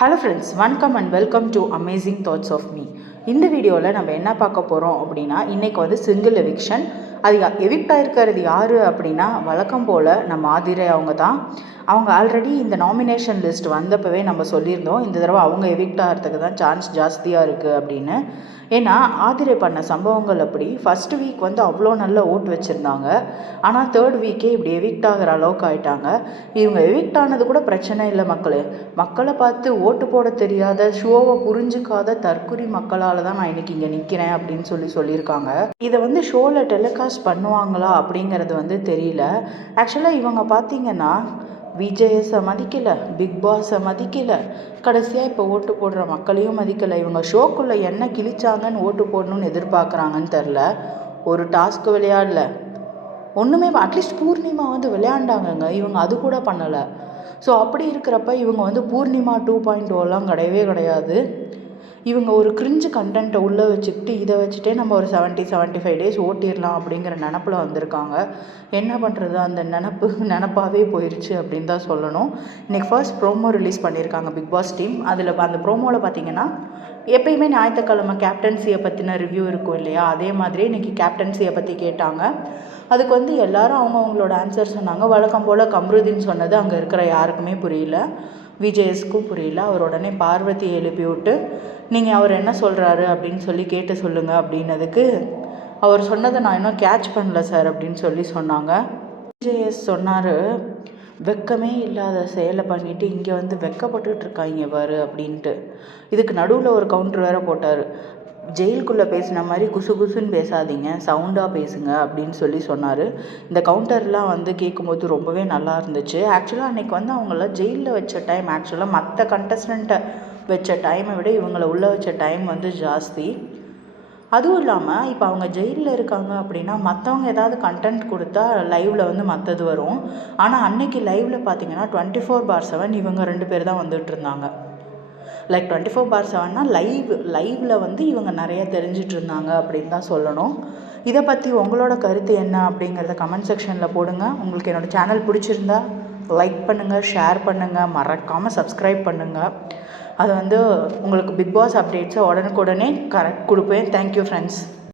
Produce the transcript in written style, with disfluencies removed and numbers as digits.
Hello friends, வணக்கம் and welcome to amazing thoughts of me. இந்த வீடியோவில் நம்ம என்ன பார்க்க போகிறோம் அப்படின்னா, இன்றைக்கி வந்து சிங்கிள் எவிக்ஷன். அது எவிக்ட் ஆகிருக்கிறது யார் அப்படின்னா, வழக்கம் போல் நம்ம ஆதிரை அவங்க தான். அவங்க ஆல்ரெடி இந்த நாமினேஷன் லிஸ்ட் வந்தப்பவே நம்ம சொல்லியிருந்தோம், இந்த தடவை அவங்க எவிக்ட் ஆகிறதுக்கு தான் சான்ஸ் ஜாஸ்தியாக இருக்குது அப்படின்னு. ஏன்னா ஆதிரை பண்ண சம்பவங்கள் அப்படி. ஃபஸ்ட்டு வீக் வந்து அவ்வளோ நல்ல ஓட்டு வச்சுருந்தாங்க, ஆனால் தேர்ட் வீக்கே இப்படி எவிக்ட் ஆகிற அளவுக்கு ஆகிட்டாங்க. இவங்க எவிக்ட் ஆனது கூட பிரச்சனை இல்லை மக்களை பார்த்து ஓட்டு போட தெரியாத, ஷோவை புரிஞ்சுக்காத தற்குறி மக்களால் தான் நான் இன்றைக்கி இங்கே நிற்கிறேன் அப்படின்னு சொல்லியிருக்காங்க. இதை வந்து ஷோவில் டெலிகாஸ்ட் பண்ணுவாங்களா அப்படிங்கிறது வந்து தெரியல. ஆக்சுவலாக இவங்க பார்த்திங்கன்னா விஜேஎஸை மதிக்கலை, பிக் பாஸை மதிக்கலை, கடைசியாக இப்போ ஓட்டு போடுற மக்களையும் மதிக்கலை. இவங்க ஷோக்குள்ளே என்ன கிழிச்சாங்கன்னு ஓட்டு போடணும்னு எதிர்பார்க்குறாங்கன்னு தெரில. ஒரு டாஸ்க்கு விளையாடல, ஒன்றுமே. அட்லீஸ்ட் பூர்ணிமா வந்து விளையாண்டாங்கங்க, இவங்க அது கூட பண்ணலை. ஸோ அப்படி இருக்கிறப்ப இவங்க வந்து பூர்ணிமா 2.0 கிடையவே கிடையாது. இவங்க ஒரு கிரிஞ்சு கண்டென்ட்டை உள்ளே வச்சுக்கிட்டு இதை வச்சுட்டே நம்ம ஒரு 70-75 டேஸ் ஓட்டிடலாம் அப்படிங்கிற நினப்பில் வந்திருக்காங்க. என்ன பண்ணுறது, அந்த நினப்பாகவே போயிடுச்சு அப்படின்னு தான் சொல்லணும். இன்றைக்கி ஃபர்ஸ்ட் ப்ரோமோ ரிலீஸ் பண்ணியிருக்காங்க பிக் பாஸ் டீம். அதில் அந்த ப்ரோமோவில் பார்த்திங்கன்னா, எப்பயுமே ஞாயிற்றுக்கிழமை கேப்டன்சியை பற்றின ரிவ்யூ இருக்கும் இல்லையா, அதே மாதிரி இன்றைக்கி கேப்டன்சியை பற்றி கேட்டாங்க. அதுக்கு வந்து எல்லோரும் அவங்களோட ஆன்சர் சொன்னாங்க. வழக்கம் போல் கம்ருதீன் சொன்னது அங்கே இருக்கிற யாருக்குமே புரியல, விஜேஎஸ்க்கும் புரியல. அவர் உடனே பார்வதியை எழுப்பி விட்டு, நீங்கள் அவர் என்ன சொல்கிறாரு அப்படின்னு சொல்லி கேட்டு சொல்லுங்கள் அப்படின்னதுக்கு, அவர் சொன்னதை நான் இன்னும் கேட்ச் பண்ணல சார் அப்படின்னு சொன்னாங்க. விஜேஎஸ் சொன்னார், வெக்கமே இல்லாத செயலை பண்ணிவிட்டு இங்கே வந்து வெக்கப்பட்டுருக்காங்க பாரு அப்படின்ட்டு. இதுக்கு நடுவில் ஒரு கவுண்டர் வேறு போட்டார். ஜெயிலுக்குள்ளே பேசின மாதிரி குசு குசுன்னு பேசாதீங்க, சவுண்டாக பேசுங்க அப்படின்னு சொன்னார். இந்த கவுண்டர்லாம் வந்து கேட்கும்போது ரொம்பவே நல்லா இருந்துச்சு. ஆக்சுவலாக அன்றைக்கி வந்து அவங்கள ஜெயிலில் வச்ச டைம், ஆக்சுவலாக மற்ற கண்டஸ்டண்ட்டை வச்ச டைமை விட இவங்களை உள்ளே வச்ச டைம் வந்து ஜாஸ்தி. அதுவும் இல்லாமல் இப்போ அவங்க ஜெயிலில் இருக்காங்க அப்படின்னா மற்றவங்க ஏதாவது கண்டென்ட் கொடுத்தா லைவில் வந்து மற்றது வரும். ஆனால் அன்னைக்கு லைவில் பார்த்தீங்கன்னா 24/7 இவங்க 2 பேர் தான் வந்துட்டு இருந்தாங்க. லைக் 24/7னா லைவில் வந்து இவங்க நிறைய தெரிஞ்சிட்டு இருந்தாங்க அப்படின்னு தான் சொல்லணும். இதை பற்றி உங்களோட கருத்து என்ன அப்படிங்கிறத கமெண்ட் செக்ஷனில் போடுங்க. உங்களுக்கு என்னோடய சேனல் பிடிச்சிருந்தா லைக் பண்ணுங்கள், ஷேர் பண்ணுங்கள், மறக்காமல் சப்ஸ்கிரைப் பண்ணுங்கள். அது வந்து உங்களுக்கு பிக் பாஸ் அப்டேட்ஸை உடனுக்குடனே கரெக்ட் கொடுப்பேன். Thank you friends.